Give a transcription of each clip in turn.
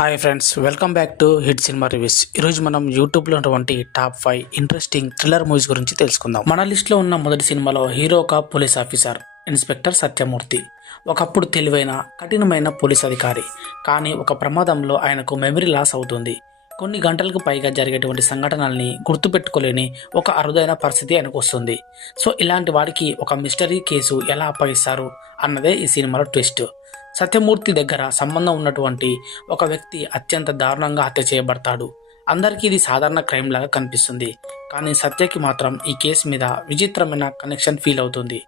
Hi friends welcome back to hit cinema reviews. ఈరోజు మనం యూట్యూబ్లో ఉన్నటువంటి top five interesting thriller movies గురించి తెలుసుకుందాం. మన లిస్ట్లో ఉన్న మొదటి సినిమాలో హీరో ఒక పోలీస్ ఆఫీసర్ ఇన్స్పెక్టర్ సత్యమూర్తి. ఒకప్పుడు తెలివైన కఠినమైన పోలీస్ అధికారి. కానీ ఒక ప్రమాదంలో ఆయనకు మెమరీ లాస్ అవుతుంది. కొన్ని గంటలకు పైగా జరిగేటువంటి సంఘటనల్ని గుర్తుపెట్టుకోలేని ఒక అరుదైన పరిస్థితి ఆయనకు వస్తుంది. సో ఇలాంటి వాడికి ఒక మిస్టరీ కేసు ఎలా అప్పగిస్తారు అన్నదే ఈ సినిమాలో ట్విస్ట్. సత్యమూర్తి దగ్గర సంబంధం ఉన్నటువంటి ఒక వ్యక్తి అత్యంత దారుణంగా హత్య చేయబడతాడు. అందరికీ ఇది సాధారణ క్రైమ్ లాగా కనిపిస్తుంది. కానీ సత్యకి మాత్రం ఈ కేసు మీద విచిత్రమైన కనెక్షన్ ఫీల్ అవుతుంది.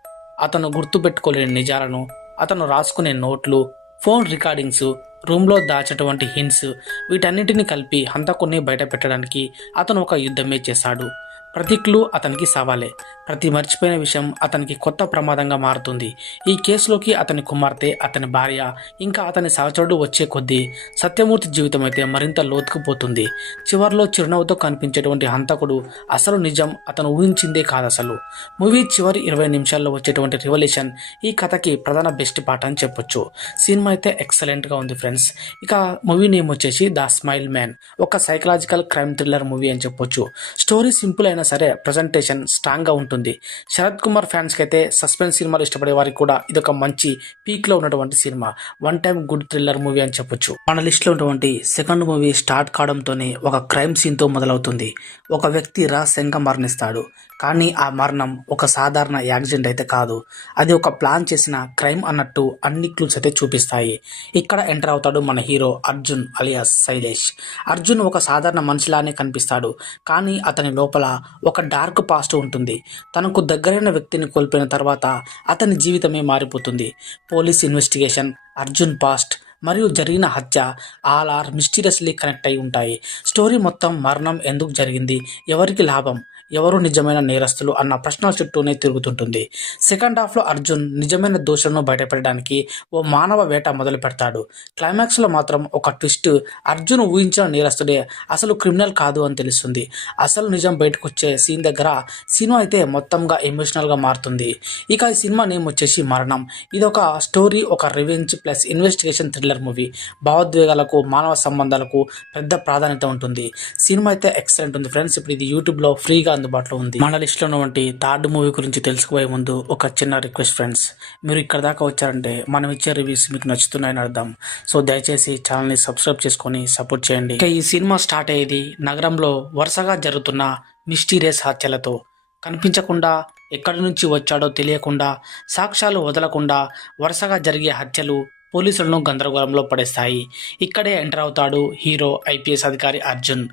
అతను గుర్తుపెట్టుకోలేని నిజాలను అతను రాసుకునే నోట్లు ఫోన్ రికార్డింగ్స్ రూమ్లో దాచేటువంటి హింట్స్ వీటన్నిటిని కలిపి హంతకుని బయట పెట్టడానికి అతను ఒక యుద్ధమే చేశాడు. ప్రతి క్లూ అతనికి సవాలే. ప్రతి మర్చిపోయిన విషయం అతనికి కొత్త ప్రమాదంగా మారుతుంది. ఈ కేసులోకి అతని కుమార్తె అతని భార్య ఇంకా అతని సహచరుడు వచ్చే కొద్దీ సత్యమూర్తి జీవితం అయితే మరింత లోతుకుపోతుంది చివరిలో చిరునవ్వుతో కనిపించేటువంటి హంతకుడు అసలు నిజం అతను ఊహించిందే కాదు అసలు మూవీ చివరి ఇరవై నిమిషాల్లో వచ్చేటువంటి రివల్యూషన్ ఈ కథకి ప్రధాన బెస్ట్ పాట అని చెప్పొచ్చు. సినిమా అయితే ఎక్సలెంట్గా ఉంది ఫ్రెండ్స్. ఇక మూవీ నేమ్ వచ్చేసి ద స్మైల్ మ్యాన్. ఒక సైకలాజికల్ క్రైమ్ థ్రిల్లర్ మూవీ అని చెప్పొచ్చు. స్టోరీ సింపుల్ అయిన సరే ప్రజెంటేషన్ స్ట్రాంగ్గా ఉంటుంది. శరత్ కుమార్ ఫ్యాన్స్కి అయితే సస్పెన్స్ సినిమాలు ఇష్టపడే వారికి కూడా ఇది ఒక మంచి పీక్లో ఉన్నటువంటి cinema. One time good thriller movie అని చెప్పొచ్చు. మన లిస్ట్లో ఉన్నటువంటి సెకండ్ మూవీ స్టార్ట్ కావడంతోనే ఒక క్రైమ్ సీన్తో మొదలవుతుంది. ఒక వ్యక్తి రహస్యంగా మరణిస్తాడు. కానీ ఆ మరణం ఒక సాధారణ యాక్సిడెంట్ అయితే కాదు. అది ఒక ప్లాన్ చేసిన క్రైమ్ అన్నట్టు అన్ని క్లూస్ అయితే చూపిస్తాయి. ఇక్కడ ఎంటర్ అవుతాడు మన హీరో అర్జున్ అలియాస్ శైలేష్. అర్జున్ ఒక సాధారణ మనిషిలానే కనిపిస్తాడు. కానీ అతని లోపల ఒక డార్క్ పాస్ట్ ఉంటుంది. తనకు దగ్గరైన వ్యక్తిని కోల్పోయిన తర్వాత అతని జీవితమే మారిపోతుంది. పోలీస్ ఇన్వెస్టిగేషన్ అర్జున్ పాస్ట్ మరియు జరిగిన హత్య ఆల్ ఆర్ మిస్టీరియస్లీ కనెక్ట్ అయి ఉంటాయి. స్టోరీ మొత్తం మరణం ఎందుకు జరిగింది? ఎవరికి లాభం? ఎవరు నిజమైన నేరస్తులు? అన్న ప్రశ్నల చుట్టూనే తిరుగుతుంటుంది. సెకండ్ హాఫ్లో అర్జున్ నిజమైన దోషులను బయటపెట్టడానికి ఓ మానవ వేట మొదలు పెడతాడు. క్లైమాక్స్లో మాత్రం ఒక ట్విస్ట్ అర్జున్ ఊహించిన నేరస్తుడే అసలు క్రిమినల్ కాదు అని తెలుస్తుంది. అసలు నిజం బయటకు వచ్చే సీన్ దగ్గర సినిమా అయితే మొత్తంగా ఎమోషనల్గా మారుతుంది. ఇక ఈ సినిమా నేమ్ వచ్చేసి మరణం. ఇది ఒక స్టోరీ ఒక revenge plus investigation thriller movie. భావోద్వేగాలకు మానవ సంబంధాలకు పెద్ద ప్రాధాన్యత ఉంటుంది. సినిమా అయితే ఎక్సలెంట్ ఉంది ఫ్రెండ్స్. ఇప్పుడు ఇది యూట్యూబ్లో ఫ్రీగా అందుబాటులో ఉంది. మన లిస్ట్లో ఉన్నటువంటి థర్డ్ మూవీ గురించి తెలుసుకుపోయే ముందు ఒక చిన్న రిక్వెస్ట్ ఫ్రెండ్స్. మీరు ఇక్కడ దాకా వచ్చారంటే మనం ఇచ్చే రివ్యూస్ మీకు నచ్చుతున్నాయని అర్థం. సో దయచేసి ఛానల్ని సబ్స్క్రైబ్ చేసుకొని సపోర్ట్ చేయండి. ఇక ఈ సినిమా స్టార్ట్ అయ్యేది నగరంలో వరుసగా జరుగుతున్న మిస్టీరియస్ హత్యలతో. కనిపించకుండా ఎక్కడి నుంచి వచ్చాడో తెలియకుండా సాక్ష్యాలు వదలకుండా వరుసగా జరిగే హత్యలు పోలీసులను గందరగోళంలో పడేస్తాయి. ఇక్కడే ఎంటర్ అవుతాడు హీరో ఐపీఎస్ అధికారి అర్జున్.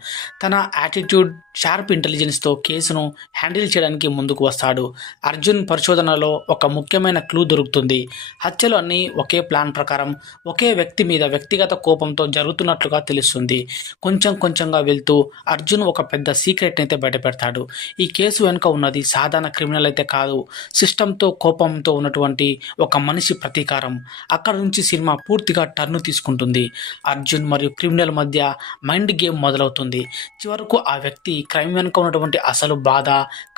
తన యాటిట్యూడ్ షార్ప్ ఇంటెలిజెన్స్తో కేసును హ్యాండిల్ చేయడానికి ముందుకు వస్తాడు. అర్జున్ పరిశోధనలో ఒక ముఖ్యమైన క్లూ దొరుకుతుంది. హత్యలు అన్నీ ఒకే ప్లాన్ ప్రకారం ఒకే వ్యక్తి మీద వ్యక్తిగత కోపంతో జరుగుతున్నట్లుగా తెలుస్తుంది. కొంచెం కొంచెంగా వెళ్తూ అర్జున్ ఒక పెద్ద సీక్రెట్ని అయితే బయటపెడతాడు. ఈ కేసు వెనుక ఉన్నది సాధారణ క్రిమినల్ అయితే కాదు సిస్టంతో కోపంతో ఉన్నటువంటి ఒక మనిషి ప్రతీకారం. అక్కడ నుంచి సినిమా పూర్తిగా టర్న్ తీసుకుంటుంది. అర్జున్ మరియు క్రిమినల్ మధ్య మైండ్ గేమ్ మొదలవుతుంది. చివరకు ఆ వ్యక్తి క్రైమ్ వెనుక ఉన్నటువంటి అసలు బాధ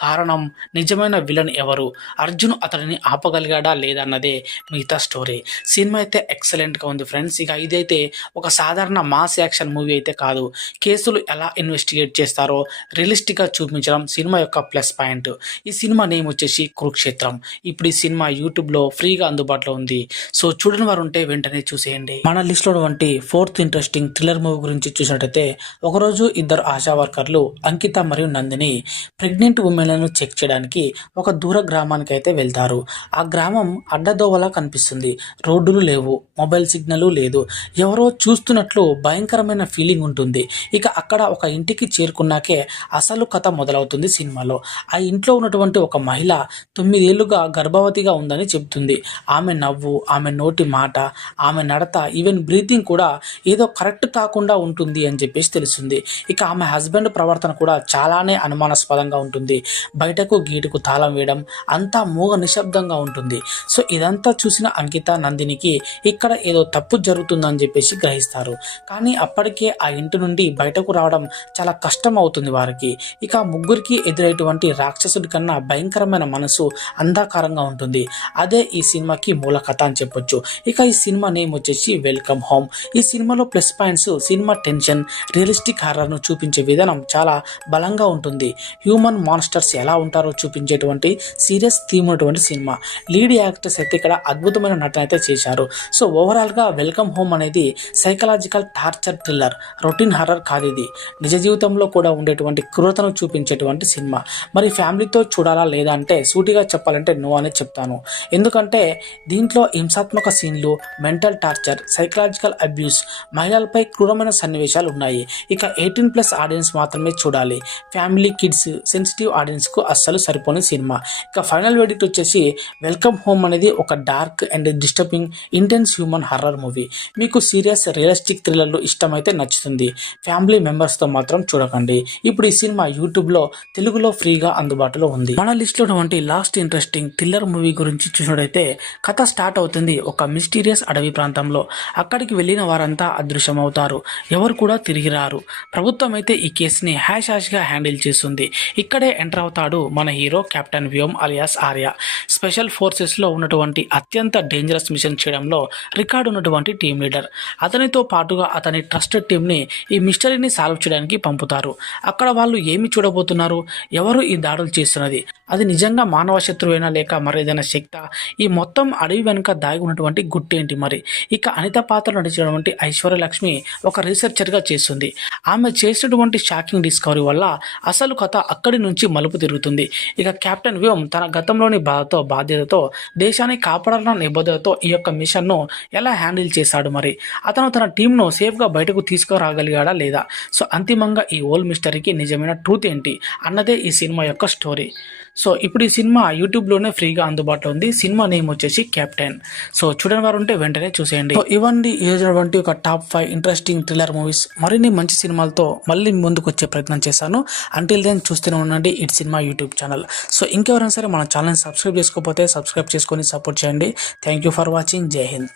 కారణం నిజమైన విలన్ ఎవరు? అర్జున్ అతడిని ఆపగలిగాడా లేదా అన్నదే మిగతా స్టోరీ. సినిమా అయితే ఎక్సలెంట్గా ఉంది ఫ్రెండ్స్. ఇక ఇదైతే ఒక సాధారణ మాస్ యాక్షన్ మూవీ అయితే కాదు. కేసులు ఎలా ఇన్వెస్టిగేట్ చేస్తారో రియలిస్టిక్గా చూపించడం సినిమా యొక్క ప్లస్ పాయింట్. ఈ సినిమా నేమ్ వచ్చేసి కురుక్షేత్రం. ఇప్పుడు ఈ సినిమా యూట్యూబ్లో ఫ్రీగా అందుబాటులో ఉంది. సో చూడని వారు ఉంటే వెంటనే చూసేయండి. మన లిస్ట్లో వంటి ఫోర్త్ ఇంట్రెస్టింగ్ థ్రిల్లర్ మూవీ గురించి చూసినట్టయితే ఒకరోజు ఇద్దరు ఆశా వర్కర్లు అంకిత మరియు నందిని ప్రెగ్నెంట్ ఉమెన్లను చెక్ చేయడానికి ఒక దూర గ్రామానికి అయితే వెళ్తారు. ఆ గ్రామం అడ్డదోవలా కనిపిస్తుంది. రోడ్డులు లేవు మొబైల్ సిగ్నల్ లేదు. ఎవరో చూస్తున్నట్లు భయంకరమైన ఫీలింగ్ ఉంటుంది. ఇక అక్కడ ఒక ఇంటికి చేరుకున్నాకే అసలు కథ మొదలవుతుంది సినిమాలో. ఆ ఇంట్లో ఉన్నటువంటి ఒక మహిళ తొమ్మిదేళ్ళుగా గర్భవతిగా ఉందని చెబుతుంది. ఆమె నవ్వు ఆమె నోటి మాట ఆమె నడత ఈవెన్ బ్రీతింగ్ కూడా ఏదో కరెక్ట్ కాకుండా ఉంటుంది అని చెప్పేసి తెలుస్తుంది. ఇక ఆమె హస్బెండ్ ప్రవర్తన కూడా చాలానే అనుమానాస్పదంగా ఉంటుంది. బయటకు గీటుకు తాళం వేయడం అంతా మూగ నిశ్శబ్దంగా ఉంటుంది. సో ఇదంతా చూసిన అంకిత నందినికి ఇక్కడ ఏదో తప్పు జరుగుతుందని చెప్పేసి గ్రహిస్తారు. కానీ అప్పటికే ఆ ఇంటి నుండి బయటకు రావడం చాలా కష్టం అవుతుంది వారికి. ఇక ముగ్గురికి ఎదురైనటువంటి రాక్షసుడి కన్నా భయంకరమైన మనసు అంధాకారంగా ఉంటుంది. అదే ఈ సినిమాకి మూల కథ అని చెప్పొచ్చు. ఇక ఈ సినిమా నేమ్ వచ్చేసి వెల్కమ్ హోమ్ ఈ సినిమాలో plus points cinema tension realistic హారర్ను చూపించే విధానం చాలా బలంగా ఉంటుంది. హ్యూమన్ మాన్స్టర్స్ ఎలా ఉంటారో చూపించేటువంటి సీరియస్ థీమ్ ఉన్నటువంటి సినిమా. లీడ్ యాక్టర్స్ అయితే ఇక్కడ అద్భుతమైన నటన అయితే చేశారు. సో ఓవరాల్గా వెల్కమ్ హోమ్ అనేది psychological torture thriller routine horror కాదు ఇది. నిజ జీవితంలో కూడా ఉండేటువంటి క్రూరతను చూపించేటువంటి సినిమా. మరి ఫ్యామిలీతో చూడాలా లేదా అంటే సూటిగా చెప్పాలంటే నో అనే చెప్తాను. ఎందుకంటే దీంట్లో హింసాత్మక సీన్లు మెంటల్ టార్చర్ సైకలాజికల్ అబ్యూస్ మహిళలపై క్రూరమైన సన్నివేశాలు ఉన్నాయి. ఇక ఎయిటీన్ ప్లస్ ఆడియన్స్ మాత్రమే చూడాలి. ఫ్యామిలీ కిడ్స్ సెన్సిటివ్ ఆడియన్స్కు అస్సలు సరిపోని సినిమా. ఇక ఫైనల్ వెడిక్ట్ వచ్చేసి వెల్కమ్ హోమ్ అనేది ఒక dark and disturbing intense human horror movie. మీకు సీరియస్ రియలిస్టిక్ థ్రిల్లర్లు ఇష్టమైతే నచ్చుతుంది. ఫ్యామిలీ మెంబర్స్తో మాత్రం చూడకండి. ఇప్పుడు ఈ సినిమా యూట్యూబ్లో తెలుగులో ఫ్రీగా అందుబాటులో ఉంది. మన లిస్ట్లో ఉన్నటువంటి లాస్ట్ ఇంట్రెస్టింగ్ థ్రిల్లర్ మూవీ గురించి చూసినట్టయితే కథ స్టార్ట్ అవుతుంది ఒక మిస్టీరియస్ అడవి ప్రాంతంలో అక్కడికి వెళ్ళిన వారంతా అదృశ్యమవుతారు. ఎవరు కూడా తిరిగి రారు. ప్రభుత్వం అయితే ఈ కేసుని హ్యాష్ హ్యాష్గా హ్యాండిల్ చేస్తుంది. ఇక్కడే ఎంటర్ అవుతాడు మన hero captain Vyom alias Arya. Special ఫోర్సెస్లో ఉన్నటువంటి అత్యంత డేంజరస్ మిషన్ చేయడంలో రికార్డు ఉన్నటువంటి టీం లీడర్. అతనితో పాటుగా అతని ట్రస్టెడ్ టీంని ఈ మిస్టరీని సాల్వ్ చేయడానికి పంపుతారు. అక్కడ వాళ్ళు ఏమి చూడబోతున్నారు? ఎవరు ఈ దాడులు చేస్తున్నది? అది నిజంగా మానవ శత్రువైనా లేక మరేదైనా శక్త? ఈ మొత్తం అడవి వెనుక దాగి ఉన్నటువంటి ఏంటి మరి? ఇక అనిత పాత్ర నడిచినటువంటి ఐశ్వర్య లక్ష్మి ఒక రీసెర్చర్గా చేస్తుంది. ఆమె చేసినటువంటి షాకింగ్ డిస్కవరీ వల్ల అసలు కథ అక్కడి నుంచి మలుపు తిరుగుతుంది. ఇక కెప్టెన్ వ్యోమ్ తన గతంలోని బాధతో బాధ్యతతో దేశాన్ని కాపాడాలన్న నిబద్ధతతో ఈ యొక్క మిషన్ను ఎలా హ్యాండిల్ చేశాడు మరి? అతను తన టీంను సేఫ్గా బయటకు తీసుకురాగలిగాడా లేదా? సో అంతిమంగా ఈ ఓల్డ్ మిస్టరీకి నిజమైన ట్రూత్ ఏంటి? అన్నదే ఈ సినిమా యొక్క స్టోరీ. సో ఇప్పుడు ఈ సినిమా యూట్యూబ్లోనే ఫ్రీగా అందుబాటులో ఉంది. సినిమా నేమ్ వచ్చేసి కెప్టెన్. సో చూడని వారు ఉంటే వెంటనే చూసేయండి. సో ఇవన్నీ ఈ రోజు ఒక top five interesting thriller movies. మరిన్ని మంచి సినిమాలతో మళ్ళీ ముందుకు వచ్చే ప్రయత్నం చేశాను. అంటిల్ దెన్ చూస్తూనే ఉండండి. Hit cinema YouTube channel. So ఇంకెవరైనా సరే మన ఛానల్ సబ్స్క్రైబ్ చేసుకోకపోతే సబ్స్క్రైబ్ చేసుకొని సపోర్ట్ చేయండి. థ్యాంక్ యూ ఫర్ వాచింగ్ జై హింద్